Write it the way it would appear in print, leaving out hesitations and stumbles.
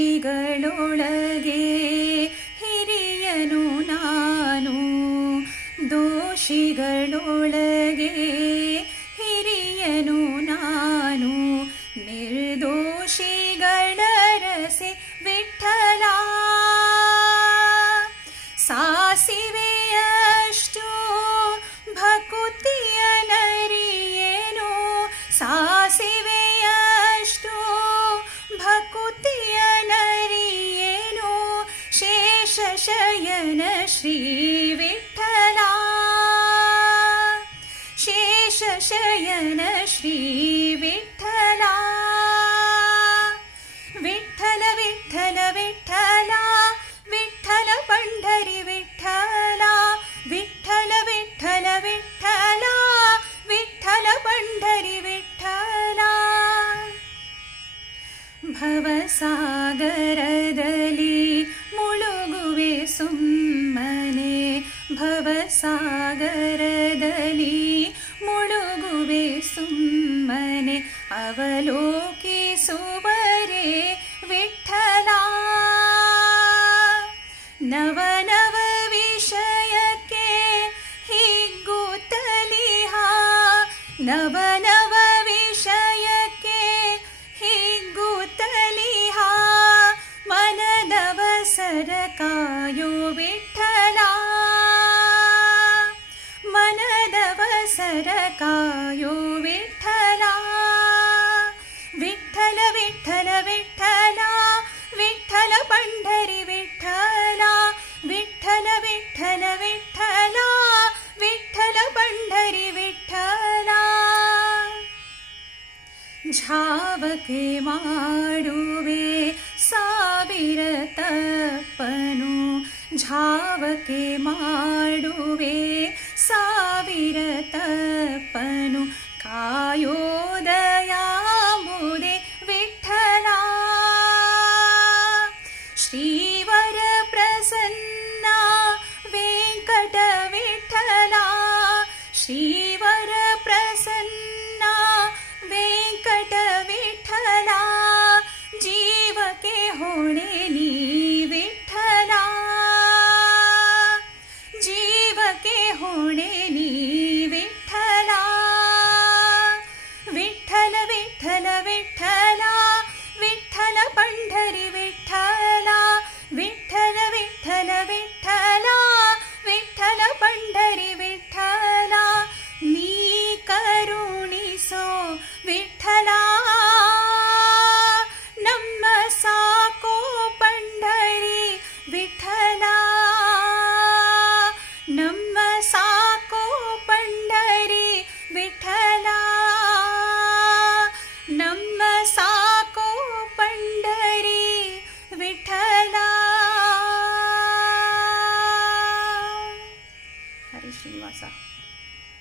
ದೋಷಿಗಳೊಳಗೆ ಹಿರಿಯನು ನಾನು, ದೋಷಿಗಳೊಳಗೆ ಹಿರಿಯನು ನಾನು, ನಿರ್ದೋಷಿಗಳ ರಸೆ ವಿಠಲ. ಸಾಸಿವೆಯಷ್ಟು ಭಕುತಿಯ ನರಿಯೇನು, ಸಾಸಿವೆಯಷ್ಟು ಭಕುತಿಯ ನರಿಯೇನು, ಶೇಷಶಯನ ಶ್ರೀ ವಿಠಲ. ಶೇಷಶಯನ ಶ್ರೀ ವಿಠಲ. ವಿಠಲ ವಿಠಲ ವಿಠಲ ವಿಠಲ ಪಂಢರಿ ವಿಠಲ, ವಿಠಲ ವಿಠಲ ವಿಠಲ ವಿಠಲ ಪಂಢರಿ ವಿಠಲ. ಭವಸಾಗರದಲ್ಲಿ ಮುಳುಗುವೆ ಸುಮ್ಮನೆ, ಭವಸಾಗರದಲ್ಲಿ ಮುಳುಗುವೆ ಸುಮ್ಮನೆ, ಅವಲೋಕಿಸುವರೆ ವಿಠಲ. ನವನವ ವಿಷಯಕ್ಕೆ ಹಿಗ್ಗುತ್ತಲಿಹ, ನವನವ ವಿಷಯಕ್ಕೆ ಹಿಗ್ಗುತ್ತಲಿಹ, ಮನದವಸರ ಕಾಯೋ ವಿಠಲ. ಮನದವಸರ ಕಾಯೋ ವಿಠಲ. ವಿಠಲ ವಿಠಲ ವಿಠಲ ವಿಠಲ ಪಂಢರಿ ವಿಠಲ, ವಿಠಲ ವಿಠಲ ವಿಠಲ ವಿಠಲ ಪಂಢರಿ ವಿಠಲ. ಝಾವಕೆ ಮಾಡುವೆ ಸಾವಿರ ತಪ್ಪನು, ಝಾವಕೆ ಮಾಡುವೆ ಸಾವಿರ ತಪ್ಪನು, ಕಾಯೋ ದಯಾಂಬುದೆ ವಿಠಲ. ಶ್ರೀವರ ಪ್ರಸನ್ನ ವೆಂಕಟ ವಿಠಲ, ಶ್ರೀವರ ಪ್ರಸನ್ನ ವೆಂಕಟ ವಿಠಲ, ಜೀವಕ್ಕೆ ಹೊಣೆ ನೀ ವಿಠಲ, ಜೀವಕ್ಕೆ ಹೊಣೆ ನೀ ವಿಠಲ. ವಿಠಲ ವಿಠಲ ವಿಠಲ ವಿಠಲ ಪಂಢರಿ ವಿಠಲ, ವಿಠಲ ವಿಠಲ ವಿಠಲ ವಿಠಲ ಪಂಢರಿ ವಿಠಲ. ನೀ ಕರುಣಿಸೋ ವಿಠಲ, ನಮ್ಮ ಸಾಕೋ ಪಂಢರಿ ವಿಠಲ, ನಮ್ಮ ಸಾಕೋ ಪಂಢರಿ ವಿಠಲ, ನಮ್ಮ ಸಾಕೋ ಪಂಢರಿ ವಿಠಲ. ಹರಿ ಶ್ರೀನಿವಾಸ.